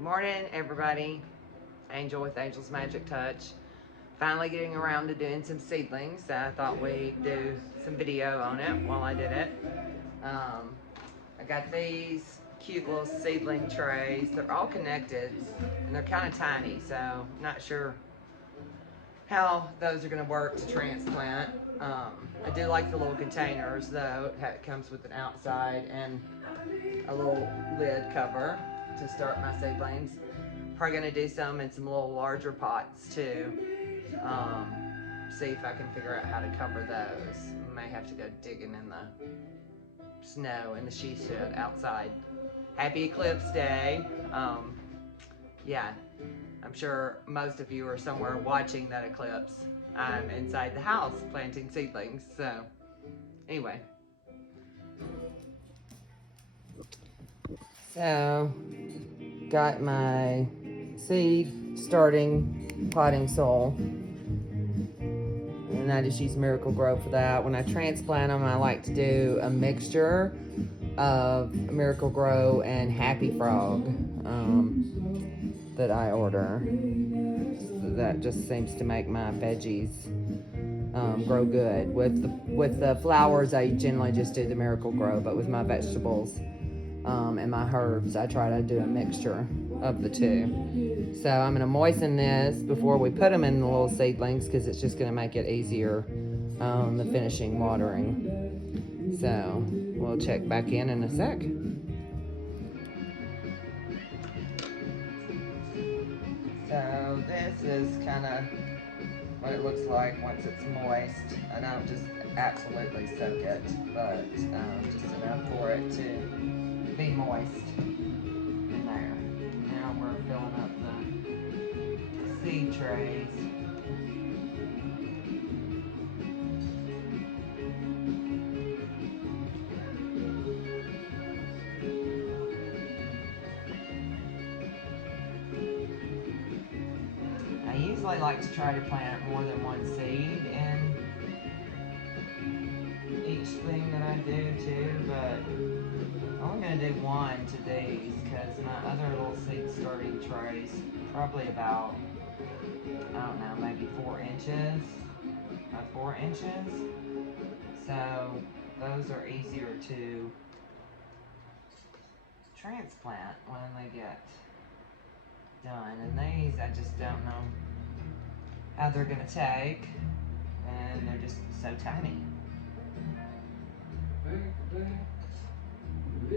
Morning, everybody. Angel with Angel's Magic Touch. Finally getting around to doing some seedlings. So I thought we'd do some video on it while I did it. I got these cute little seedling trays. They're all connected and they're kind of tiny, so not sure how those are going to work to transplant. I do like the little containers though. It comes with an outside and a little lid cover to start my seedlings. Probably gonna do some in some little larger pots too. Um, See if I can figure out how to cover those. May have to go digging in the snow in the she shed outside. Happy Eclipse Day. Yeah, I'm sure most of you are somewhere watching that eclipse. I'm inside the house planting seedlings. So anyway, so got my seed starting potting soil. And I just use Miracle Grow for that. When I transplant them, I like to do a mixture of Miracle Grow and Happy Frog that I order. So that just seems to make my veggies grow good. With the flowers, I generally just do the Miracle Grow, but with my vegetables and my herbs, I try to do a mixture of the two. So I'm going to moisten this before we put them in the little seedlings because it's just going to make it easier the finishing watering. So we'll check back in a sec. So this is kind of what it looks like once it's moist. I don't just absolutely soak it, but just enough for it to be moist in there. Now we're filling up the seed trays. I usually like to try to plant more than one seed in each thing that I do too, but I'm only going to do one to these because my other little seed starting trays probably about, I don't know, maybe 4 inches by 4 inches. So those are easier to transplant when they get done. And these, I just don't know how they're going to take, and they're just so tiny. So, we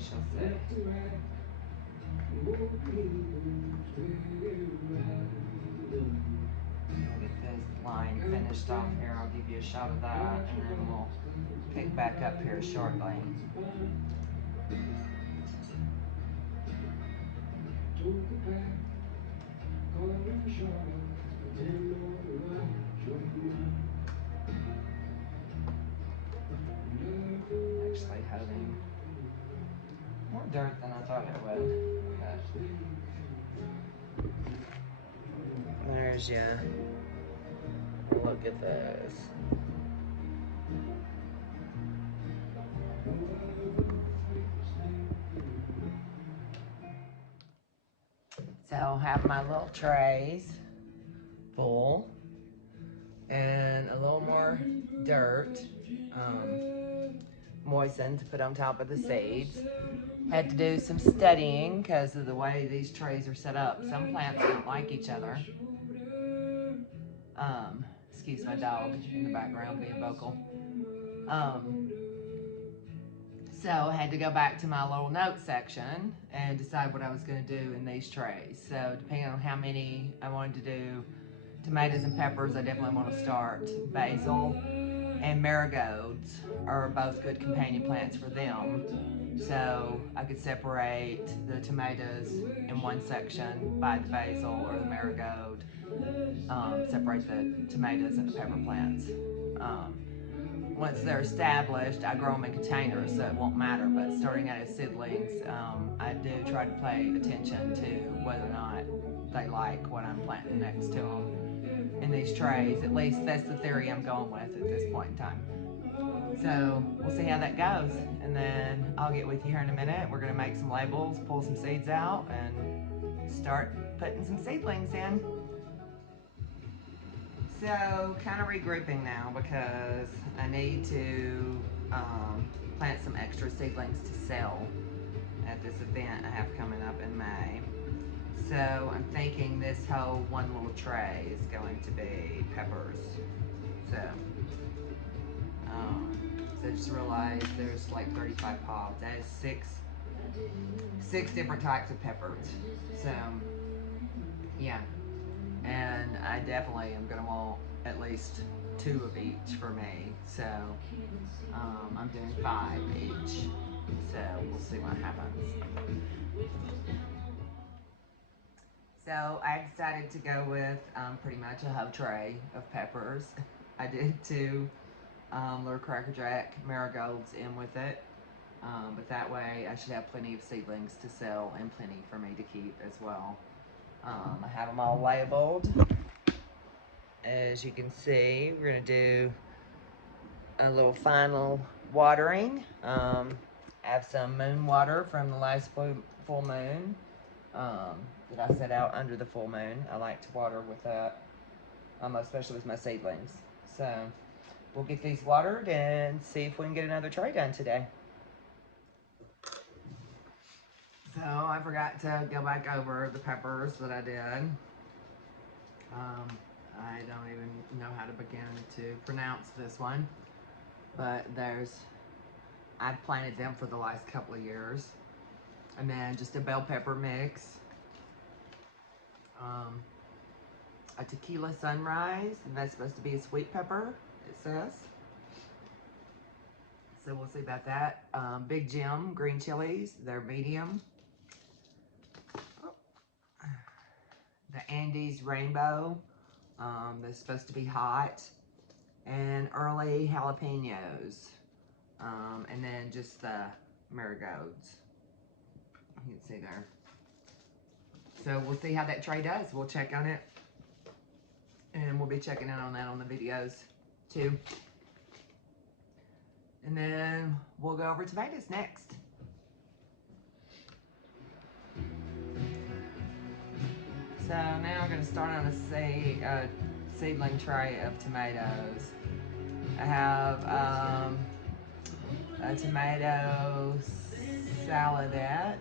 shall see. I'll get this line finished off here. I'll give you a shot of that, and then we'll pick back up here shortly. Actually having more dirt than I thought it would. But there's ya. Look at this. So I'll have my little trays full and a little more dirt moistened to put on top of the seeds. Had to do some studying because of the way these trays are set up. Some plants don't like each other. Excuse my dog in the background being vocal. So I had to go back to my little note section and decide what I was going to do in these trays. So depending on how many I wanted to do tomatoes and peppers, I definitely want to start. Basil and marigolds are both good companion plants for them. So I could separate the tomatoes in one section by the basil or the marigold, separate the tomatoes and the pepper plants. Once they're established, I grow them in containers, so it won't matter. But starting out as seedlings, I do try to pay attention to whether or not they like what I'm planting next to them in these trays. At least that's the theory I'm going with at this point in time. So we'll see how that goes. And then I'll get with you here in a minute. We're gonna make some labels, pull some seeds out, and start putting some seedlings in. So kind of regrouping now because I need to plant some extra seedlings to sell at this event I have coming up in May. So I'm thinking this whole one little tray is going to be peppers. So, so I just realized there's like 35 pods. That is six different types of peppers. So, yeah. And I definitely am gonna want at least 2 of each for me. So, I'm doing 5 each. So we'll see what happens. So I decided to go with pretty much a whole tray of peppers. I did 2 little Cracker Jack marigolds in with it. But that way I should have plenty of seedlings to sell and plenty for me to keep as well. I have them all labeled. As you can see, we're gonna do a little final watering. I have some moon water from the last full moon that I set out under the full moon. I like to water with that, especially with my seedlings. So we'll get these watered and see if we can get another tray done today. So I forgot to go back over the peppers that I did. I don't even know how to begin to pronounce this one, but I've planted them for the last couple of years. And then just a bell pepper mix, a tequila sunrise, and that's supposed to be a sweet pepper, it says. So we'll see about that. Big Jim green chilies, they're medium. The Andes Rainbow, that's supposed to be hot. And early jalapenos. And then just the marigolds. You can see there. So we'll see how that tray does. We'll check on it. And we'll be checking in on that on the videos too. And then we'll go over tomatoes next. So now I'm going to start on a seedling tray of tomatoes. I have a tomato saladette.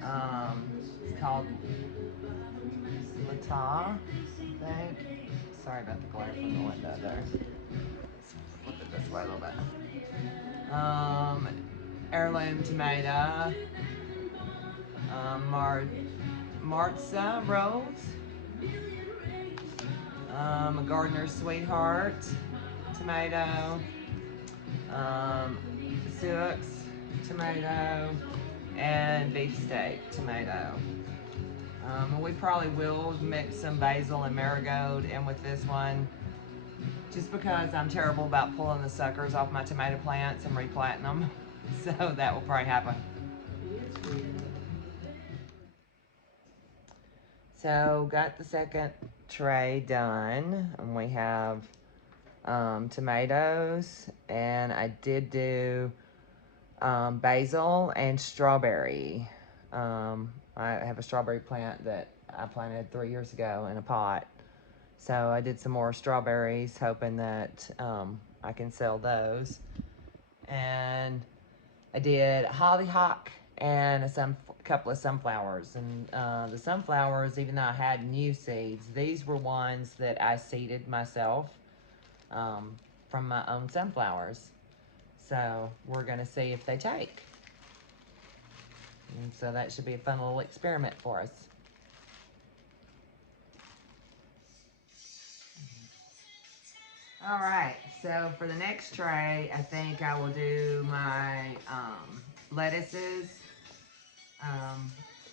It's called Lata, I think. Sorry about the glare from the window there. Let's flip it this way a little bit. Heirloom tomato. Marza rose. A gardener's sweetheart tomato. Sioux tomato. And beefsteak tomato. We probably will mix some basil and marigold in with this one, just because I'm terrible about pulling the suckers off my tomato plants and replanting them. So that will probably happen. So got the second tray done, and we have tomatoes, and I did do basil and strawberry. I have a strawberry plant that I planted 3 years ago in a pot. So I did some more strawberries, hoping that I can sell those. And I did hollyhock and a couple of sunflowers. And the sunflowers, even though I had new seeds, these were ones that I seeded myself from my own sunflowers. So we're gonna see if they take. And so that should be a fun little experiment for us. All right, so for the next tray, I think I will do my lettuces,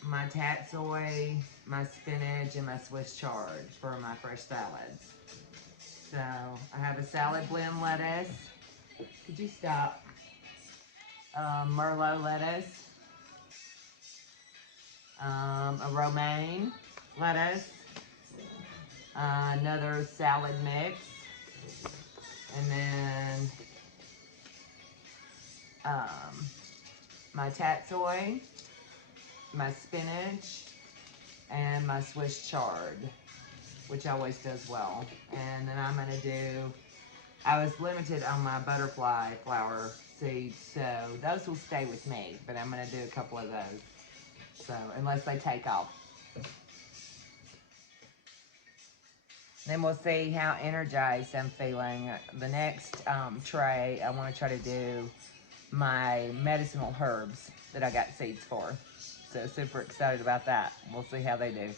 my tatsoi, my spinach, and my Swiss chard for my fresh salads. So I have a salad blend lettuce. Could you stop? Merlot lettuce. A romaine lettuce, another salad mix, And then my tatsoi, my spinach, and my Swiss chard, which always does well. And then I'm gonna do, I was limited on my butterfly flower seeds, so those will stay with me, but I'm gonna do a couple of those. So, unless they take off. Then we'll see how energized I'm feeling. The next tray, I want to try to do my medicinal herbs that I got seeds for. So super excited about that. We'll see how they do.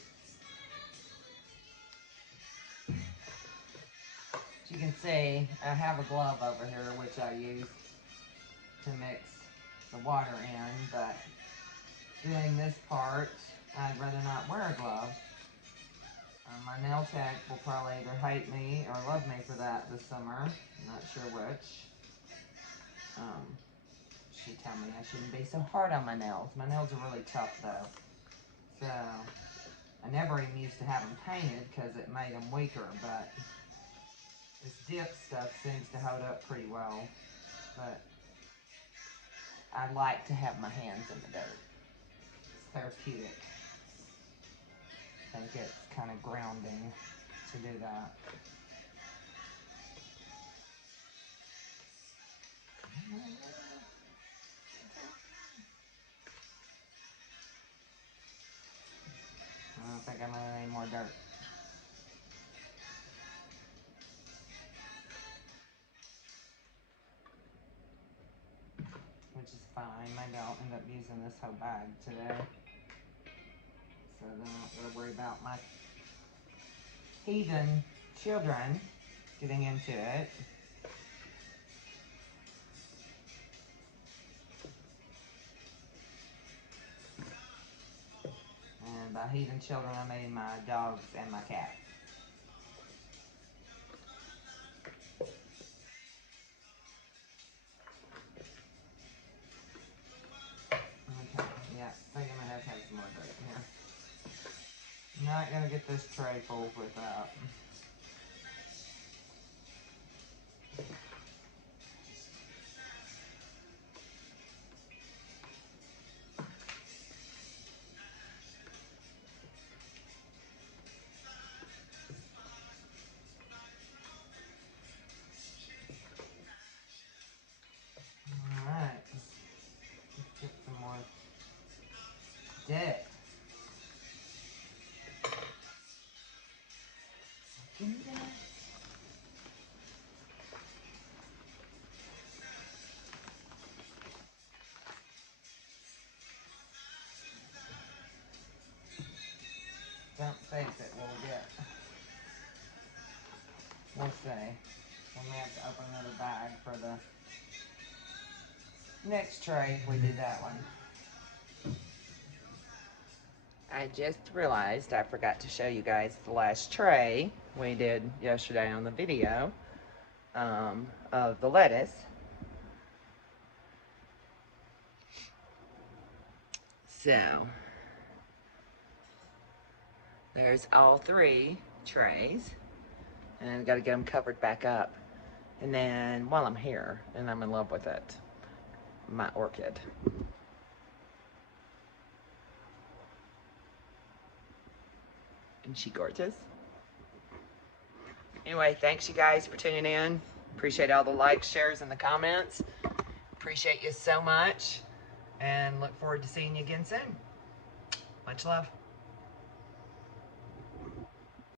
As you can see, I have a glove over here, which I use to mix the water in, but doing this part, I'd rather not wear a glove. My nail tech will probably either hate me or love me for that this summer. I'm not sure which. She told me I shouldn't be so hard on my nails. My nails are really tough though. So, I never even used to have them painted because it made them weaker, but this dip stuff seems to hold up pretty well. But I like to have my hands in the dirt. It's therapeutic. I think it's kind of grounding to do that. I don't think I'm gonna need more dirt. Which is fine. Maybe I'll end up using this whole bag today. So then I don't gotta worry about my heathen children getting into it. And by heathen children, I mean my dogs and my cat. Okay, yeah, I think I'm gonna have to have some more dirt in here. I'm not gonna get this tray full without. Alright, let's get some more dip. Don't think that we'll get. We'll see. We may have to open another bag for the next tray if we do that one. I just realized I forgot to show you guys the last tray we did yesterday on the video of the lettuce. So, there's all 3 trays, and I've got to get them covered back up. And then while I'm here, and I'm in love with it, my orchid. Isn't she gorgeous? Anyway, thanks you guys for tuning in. Appreciate all the likes, shares, and the comments. Appreciate you so much, and look forward to seeing you again soon. Much love.